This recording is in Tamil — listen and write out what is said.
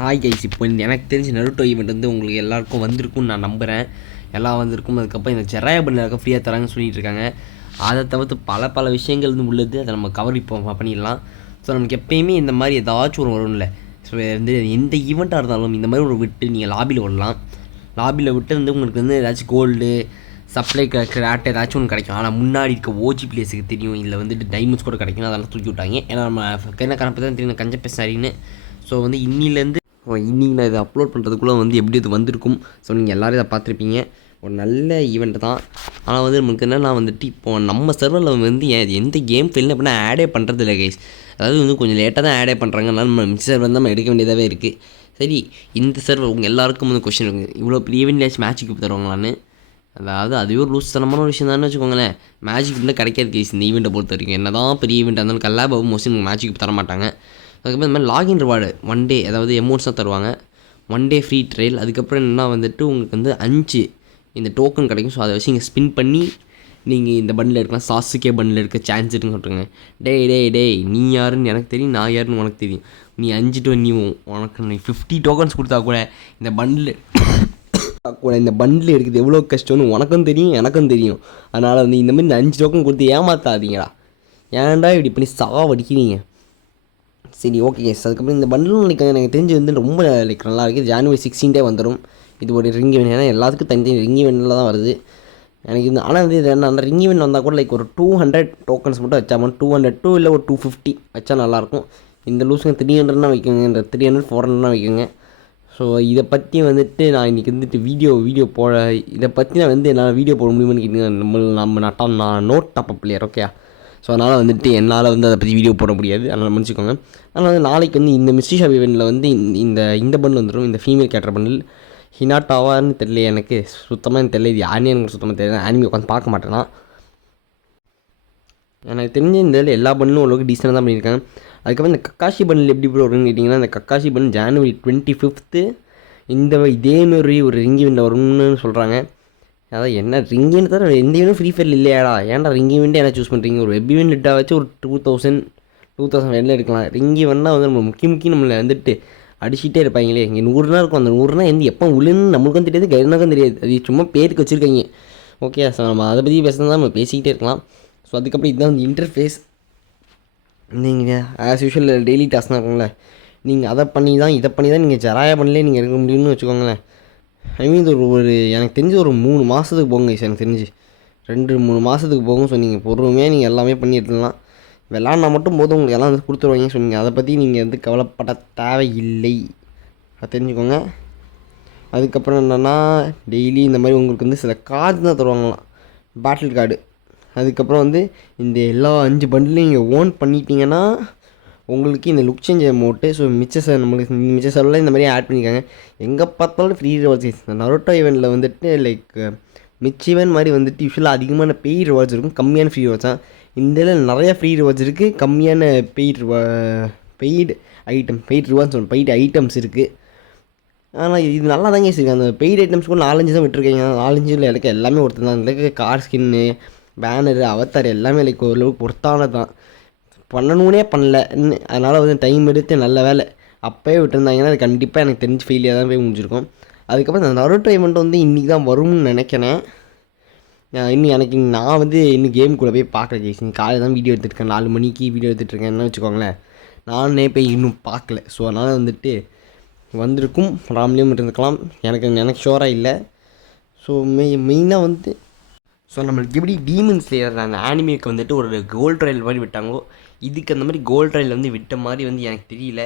ஹாய் கைஸ், இப்போ எனக்கு தெரிஞ்ச நருட்டோ ஈவெண்ட் வந்து உங்களுக்கு எல்லாருக்கும் வந்திருக்கும்னு நான் நம்புகிறேன். எல்லாம் வந்திருக்கும். அதுக்கப்புறம் இந்த ஜெராயா பண்டில் இருக்க ஃப்ரீயாக தராங்கன்னு சொல்லிட்டு இருக்காங்க. அதை தவிர்த்து பல விஷயங்கள் வந்து உள்ளது. அதை நம்ம கவர் இப்போ பண்ணிடலாம். ஸோ நமக்கு எப்பயுமே இந்த மாதிரி ஏதாச்சும் ஒரு வரும்ல. ஸோ வந்து எந்த ஈவெண்ட்டாக இருந்தாலும் இந்த மாதிரி ஒரு விட்டு நீங்கள் லாபியில் விடலாம். லாபியில் விட்டு வந்து உங்களுக்கு வந்து ஏதாச்சும் கோல்டு சப்ளை கிராட் ஏதாச்சும் ஒன்று கிடைக்கும். ஆனால் முன்னாடி இருக்க ஓஜி பிளேஸுக்கு தெரியும் இதில் வந்துட்டு டைமண்ட்ஸ் கூட கிடைக்கும். அதெல்லாம் தூக்கி விட்டாங்க. ஏன்னா நம்ம என்ன கணப்பு தான் தெரியும் கஞ்ச பேசாரின்னு. ஸோ வந்து இன்னிலேருந்து நான் இதை அப்லோட் பண்ணுறதுக்குள்ளே வந்து எப்படி இது வந்திருக்கும். ஸோ நீங்கள் எல்லோரும் இதை பார்த்துருப்பீங்க. ஒரு நல்ல ஈவெண்ட்டு தான். ஆனால் வந்து நமக்கு என்னென்னா வந்துட்டு இப்போது நம்ம சர்வரில் வந்து எந்த கேம் ஃபெயில்னு அப்படின்னா ஆடே பண்ணுறது இல்லை கைஸ். அதாவது வந்து கொஞ்சம் லேட்டாக தான் ஆடே பண்ணுறாங்க. அதனால நம்ம மிஸ் சர்வர் நம்ம எடுக்க வேண்டியதாகவே இருக்குது. சரி, இந்த சர்வர் உங்கள் எல்லாருக்கும் வந்து கொஸ்டின் இருக்குது, இவ்வளோ பெரிய ஈவெண்ட்லேயாச்சும் மேட்ச்சுக்கு தருவாங்களான்னு. அதாவது அதுவே ஒரு லூஸ் தனமான ஒரு விஷயம் தானே வச்சுக்கோங்களேன். மேஜிக் இன்னும் கிடைக்காது கைஸ் இந்த ஈவெண்ட்டை பொறுத்த வரைக்கும். என்ன தான் பெரிய ஈவெண்ட்டாக இருந்தாலும் கல்லாபாவும் மோஸ்ட்லி உங்களுக்கு மேஜிக் தர மாட்டாங்க. அதுக்கப்புறம் இந்த மாதிரி லாகின் ரிவார்டு 1 டே, அதாவது எமௌண்ட்ஸ் தான் தருவாங்க. 1 டே ஃப்ரீ ட்ரையல். அதுக்கப்புறம் என்ன வந்துட்டு உங்களுக்கு வந்து 5 இந்த டோக்கன் கிடைக்கும். ஸோ அதை வச்சு நீங்கள் ஸ்பின் பண்ணி நீங்கள் இந்த பண்டில் எடுக்கலாம். சாஸுக்கே பண்டில் எடுக்க சான்ஸ் இருக்குன்னு சொல்லிட்டுருங்க. டேய் நீ யாருன்னு எனக்கு தெரியும், நான் யாருன்னு உனக்கு தெரியும். நீ 5 to நீ உனக்கு நீ 50 டோக்கன்ஸ் கொடுத்தா கூட இந்த பண்டில் எடுக்குது எவ்வளோ கஷ்டம்னு உனக்கும் தெரியும், எனக்கும் தெரியும். அதனால் வந்து இந்த மாதிரி 5 டோக்கன் கொடுத்து ஏமாற்றாதீங்களா. ஏன்டா இப்படி பண்ணி சாவடிக்கிறீங்க. சரி, ஓகே கேஸ். அதுக்கப்புறம் இந்த பண்டிலும் எனக்கு தெரிஞ்சு வந்து ரொம்ப நல்லா இருக்குது. ஜனவரி 16 வந்துடும். இது ஒரு ரிங் ஈவெண்ட். ஏன்னா எல்லாத்துக்கும் தனி ரிங் ஈவெண்ட்டில் தான் வருது எனக்கு இந்த. ஆனால் வந்து இது அந்த ரிங் ஈவெண்ட் வந்தால் கூட ஒரு 200 டோக்கன்ஸ் மட்டும் வச்சா 200 இல்லை ஒரு 250 வச்சா நல்லாயிருக்கும். இந்த லூஸுங்க 300 வைக்குங்க, இந்த 300 400 வைக்குங்க. ஸோ இதை பற்றி வந்துட்டு நான் இன்றைக்கி வந்துட்டு வீடியோ போட இதை பற்றி நான் வந்து என்னால் வீடியோ போட முடியுமான்னு கேட்டீங்க. நான் not top player okay. So அதனால் வந்துட்டு என்னால் வந்து அதை பற்றி வீடியோ போட முடியாது. அதனால் மன்னிச்சிக்கோங்க. ஆனால் வந்து நாளைக்கு வந்து இந்த மிஸ்ட்ரி ஷாப் ஈவெண்ட்டில் வந்து இந்த பண்டில் வந்துடும். இந்த ஃபீமேல் கேரக்டர் பண்டில் ஹினாட்டாவான்னு தெரியல, எனக்கு சுத்தமாக தெரியல. இது யாருன்னு எனக்கு சுத்தமாக தெரியல. ஆனிமி உட்காந்து பார்க்க மாட்டேன்னா. எனக்கு தெரிஞ்ச இந்த எல்லா பண்டிலும் ஓரளவுக்கு டீசெண்டாக தான் பண்ணியிருக்காங்க. அதுக்கப்புறம் இந்த கக்காஷி பண்டில் எப்படி வரும்னு கேட்டிங்கன்னா, இந்த கக்காஷி பண்டில் ஜனவரி 25 இதே மாதிரி ஒரு ரிங் ஈவெண்ட் வரும்னு சொல்கிறாங்க. அதான் என்ன ரிங் ஈவெண்ட் தவிர எந்த ஈவெண்ட்டும் ஃப்ரீ ஃபயர் இல்லையாடா. ஏன்டா ரிங் ஈவெண்ட்டே என்ன சூஸ் பண்ணுறீங்க. ஒரு வெப் ஈவெண்ட் இட்டால் வச்சு ஒரு 2000 வெளில எடுக்கலாம். ரிங் ஈவெண்ட்னா வந்து நம்ம முக்கிய நம்மளை வந்துட்டு அடிச்சுட்டே இருப்பாங்களே. இங்கே 100 இருக்கும். அந்த 100 எந்த எப்போ உள்ளுன்னு நம்மளுக்கும் தெரியாது, கைனாக்கும் தெரியாது. அது சும்மா பேருக்கு வச்சுருக்காங்க. ஓகே, ஸோ நம்ம அதை பற்றி பேசுகிறதா நம்ம பேசிக்கிட்டே இருக்கலாம். ஸோ அதுக்கப்புறம் இதுதான் வந்து இன்டர்ஃபேஸ். நீங்கள் ஆஸ் யூஷுவல் டெய்லி டாஸ்க் தான் இருக்கும்ல, நீங்கள் அதை பண்ணி தான் நீங்கள் ஜெராயா பண்ணலே நீங்கள் எடுக்க முடியும்னு வச்சுக்கோங்களேன். ஐ மீன் ஒரு எனக்கு தெரிஞ்சு ஒரு 3 மாதத்துக்கு போங்க. எனக்கு தெரிஞ்சு 2-3 மாதத்துக்கு போகும். ஸோ நீங்கள் பொறுமையாக நீங்கள் எல்லாமே பண்ணி எடுத்துடலாம். விளாட்னா மட்டும் போதும், உங்களுக்கு எல்லாம் வந்து கொடுத்துருவாங்க. ஸோ நீங்கள் அதை பற்றி நீங்கள் வந்து கவலைப்பட தேவையில்லை, அதை தெரிஞ்சுக்கோங்க. அதுக்கப்புறம் என்னென்னா டெய்லி இந்த மாதிரி உங்களுக்கு வந்து சில கார்டு தான் தருவாங்களாம், பேட்டில் கார்டு. அதுக்கப்புறம் வந்து இந்த எல்லா 5 பண்டிலையும் நீங்கள் ஓன் பண்ணிட்டீங்கன்னா உங்களுக்கு இந்த லுக் சேஞ்ச் அமௌண்ட்டு. ஸோ நம்மளுக்கு மிச்ச சர்வரில் இந்த மாதிரி ஆட் பண்ணியிருக்காங்க. எங்கே பார்த்தாலும் ஃப்ரீ ரிவார்ட்ஸ். இந்த நருட்டோ ஈவெண்ட்டில் வந்துட்டு லைக் மிச்ச ஈவெண்ட் மாதிரி வந்துட்டு யூஸ்வலாக அதிகமான பெய்ட் ரிவார்ட்ஸ் இருக்கும், கம்மியான ஃப்ரீ ரிவார்ட்ஸ் தான். இந்த இதில் நிறையா ஃப்ரீ ரிவார்ட்ஸ் இருக்குது, கம்மியான பெய்டு ஐட்டம்ஸ் இருக்குது. ஆனால் இது நல்லா தாங்க இருக்குது. அந்த பெய்டு ஐட்டம்ஸ் கூட 4-5 தான் விட்டுருக்கீங்க. 4-5 எனக்கு எல்லாமே ஒருத்தர் தான். எனக்கு கார் ஸ்கின்னு, பேனரு, அவத்தார் எல்லாமே லைக் ஓரளவுக்கு பொறுத்தானது தான். பண்ணணுன்னே பண்ணல. அதனால் வந்து டைம் எடுத்து நல்ல வேலை அப்போயே விட்டுருந்தாங்கன்னா அது கண்டிப்பாக எனக்கு தெரிஞ்சு ஃபெயிலியாக தான் போய் முடிஞ்சிருக்கும். அதுக்கப்புறம் இந்த நருட்டோ ஈவெண்ட் வந்து இன்றைக்கி தான் வரும்னு நினைக்கிறேன். நான் வந்து இன்னும் கேமுக்குள்ளே போய் பார்க்கல ஜெய்ஸ். காலையில் தான் வீடியோ எடுத்துகிட்ருக்கேன், 4 மணிக்கு வீடியோ எடுத்துகிட்ருக்கேன்னு வச்சுக்கோங்களேன். நானே போய் இன்னும் பார்க்கல. ஸோ அதனால் வந்துட்டு வந்திருக்கும், ராம்லேயும் இருந்துக்கலாம். எனக்கு ஷோராக இல்லை. ஸோ மெயினாக வந்து நம்மளுக்கு எப்படி டீமன் ஸ்லேயர் அந்த ஆனிமேக்கு வந்துட்டு ஒரு கோல்ட் ட்ரையல் மாதிரி விட்டாங்கோ, இதுக்கு அந்த மாதிரி கோல்ட் ட்ரையல் வந்து விட்ட மாதிரி வந்து எனக்கு தெரியல.